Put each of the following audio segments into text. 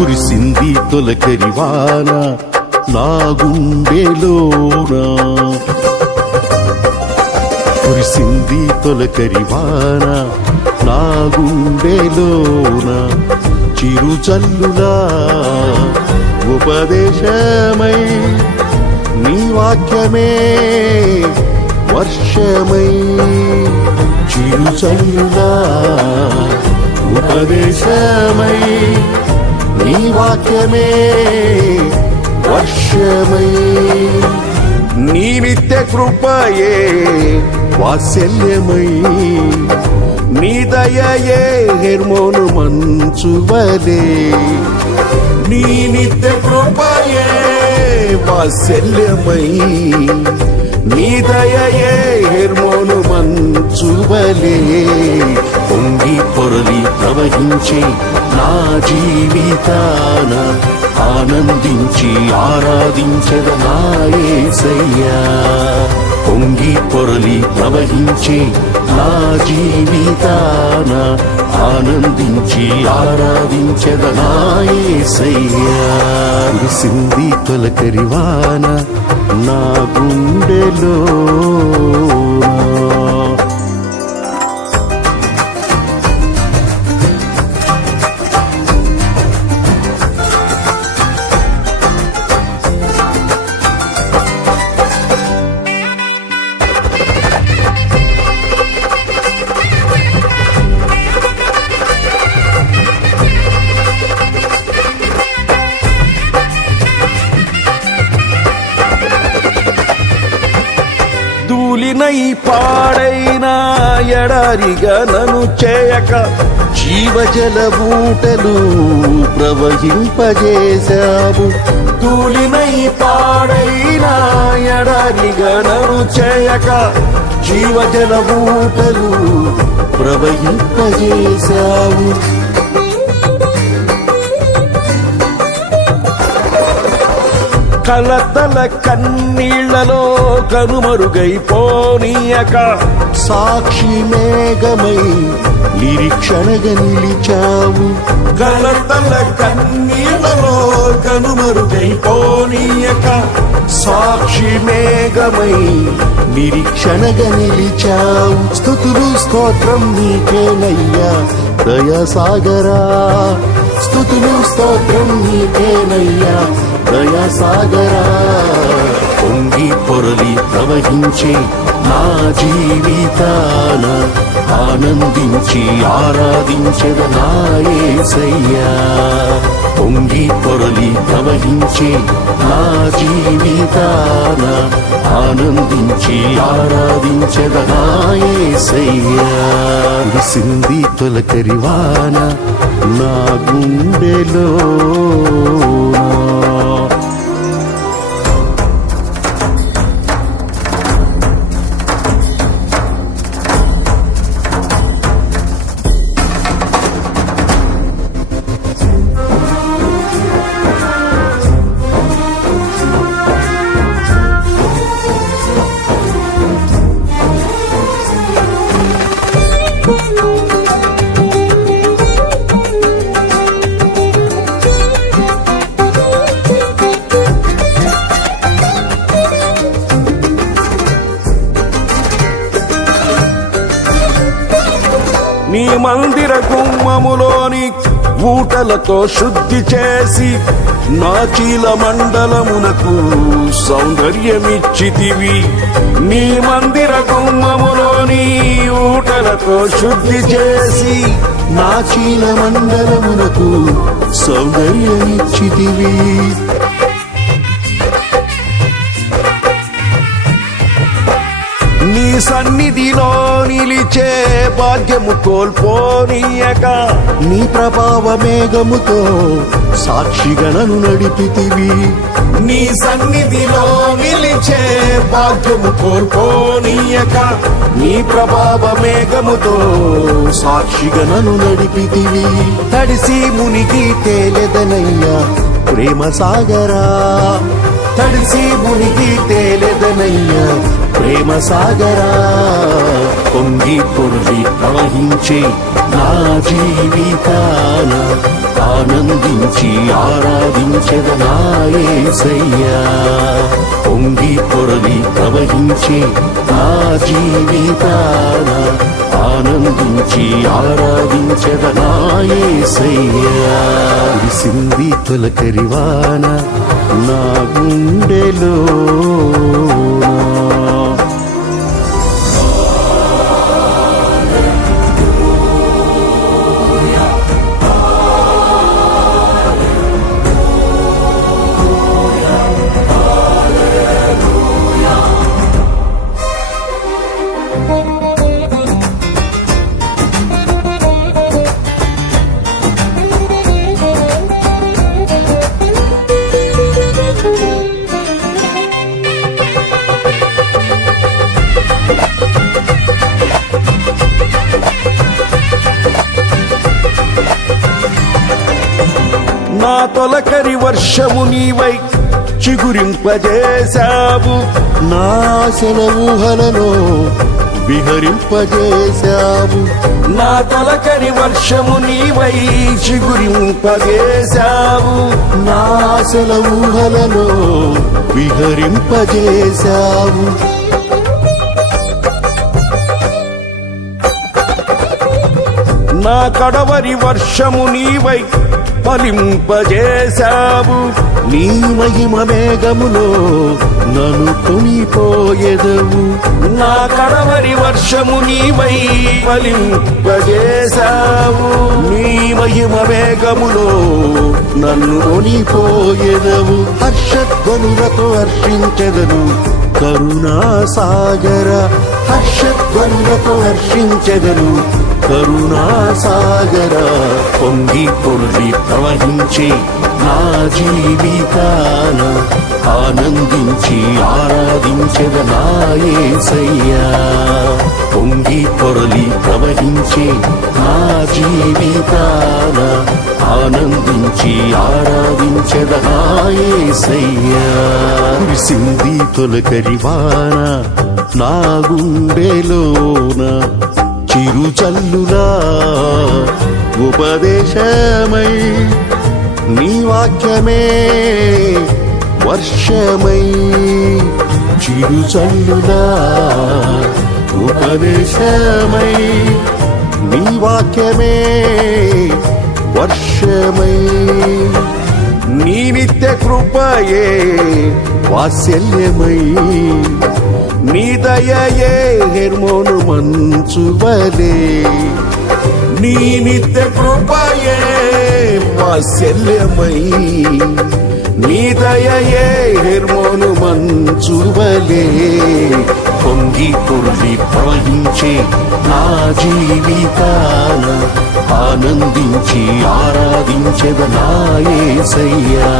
కురిసింది తొలకరివాన నా గుండెలోన, కురిసింది తొలకరివాన నా గుండెలోన, చిరుచల్లులా ఉపదేశమై నీ వాక్యమే వర్షమై, చిరుచల్లులా ఉపదేశమై నీ వాక్యమే వర్షమై, నీ నిత్య కృపయే వాత్సల్యమై, నీ దయయే హెర్మోను మంచువలే, నీ నిత్య కృపయే వాత్సల్యమై, నీ దయయే హెర్మోను మంచువలే, పొంగి పొరలి ప్రవహించే నా జీవితాన ఆనందించి ఆరాధించద నా యేసయ్యా, పొంగి పొరలి ప్రవహించే నా జీవితాన ఆనందించి ఆరాధించద నా యేసయ్యా, కురిసింది తొలకరివాన నా గుండెలో. ధూళినై పాడైన ఎడారిగా నన్ను చేయక జీవజల బూటలు ప్రవహింపజేశావు, ధూళినై పాడైన ఎడారిగా నన్ను చేయక జీవజల బూటలు ప్రవహింపజేశావు, కలతల కన్నీళ్లలో కనుమరుగైపోనీయక సాక్షి మేఘమై నిరీక్షణగా నిలిచావు, కలతల కన్నీళ్లలో కనుమరుగైపోనీయక సాక్షి మేఘమై నిరీక్షణగా నిలిచావు, స్తుతులు స్తోత్రం నీకేనయ్యా దయాసాగరా, స్తుతులు స్తోత్రం నీకేనయ్యా దయాసాగరా, పొంగి పొరలి ప్రవహించే నా జీవితాన ఆనందించి ఆరాధించద నా యేసయ్యా, పొంగి పొరలి ప్రవహించే నా జీవితాన ఆనందించి ఆరాధించద నా యేసయ్యా, కురిసింది తొలకరివాన నా గుండెలో. నీ మందిర గుమ్మములోని ఊటలతో శుద్ధి చేసి నా చీల మండలమునకు సౌందర్యమిచ్చితివి, నీ మందిర గుమ్మములోని ఊటలతో శుద్ధి చేసి నా చీల మండలమునకు సౌందర్యమిచ్చితివి, నీ సన్నిధిలో నిలిచే భాగ్యము కోల్పోనీయక నీ ప్రభావ మేఘముతో సాక్షిగా నన్ను నడిపితివి, నీ సన్నిధిలో నిలిచే భాగ్యము కోల్పోనీయక నీ ప్రభావ మేఘముతో సాక్షిగా నన్ను నడిపితివి, తడిసి మునిగి తేలెదనయ్యా ప్రేమ సాగరా, తడిసి మునిగి తేలెదనయ్యా ప్రేమ సాగరా పొంగి పొర్లి ప్రవహించే నా జీవితాన ఆనందించి ఆరాధించెద నా యేసయ్యా పొంగి పొరలి ప్రవహించే నా జీవితాన ఆనందించి ఆరాధించెద నా యేసయ్యా కురిసింది తొలకరివాన నా గుండెలో నా తొలకరి వర్షము నీవై చిగురింపజేశావు నా ఆశల ఊహలలో విహరింపజేశావు నా తొలకరి వర్షము నీవై చిగురింపజేశావు నా ఆశల ఊహలలో విహరింపజేశావు నా కడవరి వర్షము నీవై ఫలింపజేశావు నీ మహిమ మేఘములో నన్ను కొనిపోయెదవు నా కడవరి వర్షము నీవై ఫలింపజేశావు నీ మహిమ మేఘములో నన్ను కొనిపోయెదవు హర్షధ్వనులతో హర్షించెదను కరుణా సాగర హర్షధ్వనులతో హర్షించెదను కరుణా సాగర పొంగి పొర్లి ప్రవహించే నా జీవితాన ఆనందించి ఆరాధించెద నా యేసయ్యా పొంగి పొరలి ప్రవహించే నా జీవితాన ఆనందించి ఆరాధించెద నా యేసయ్యా కురిసింది తొలకరివాన నా గుండెలోన చిరుచల్లులా ఉపదేశమై నీ వాక్యమే వర్షమై చిరుచల్లులా ఉపదేశమై నీ వాక్యమే వర్షమై నీ నిత్య కృపయే వాత్సల్యమై నీ దయయే హెర్మోను మంచువలే నీ నిత్య కృపయే వాత్సల్యమై నీ దయయే హెర్మోను మంచువలే పొంగి పొర్లి ప్రవహించే నా జీవితాన ఆనందించి ఆరాధించెద నా యేసయ్యా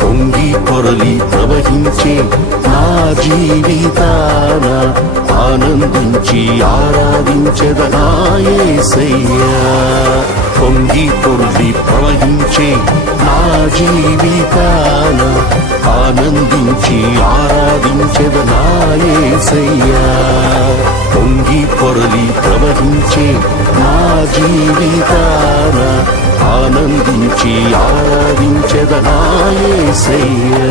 పొంగి పొరలి ప్రవహించే నా జీవితాన ఆనందించి ఆరాధించెద నా యేసయ్యా పొంగి పొర్లి ప్రవహించే నా జీవితాన ఆనందించి ఆరాధించెద నా యేసయ్యా పొంగి పొరలి ప్రవహించే నా జీవితాన ఆనందించి ఆరాధించెద నా యేసయ్యా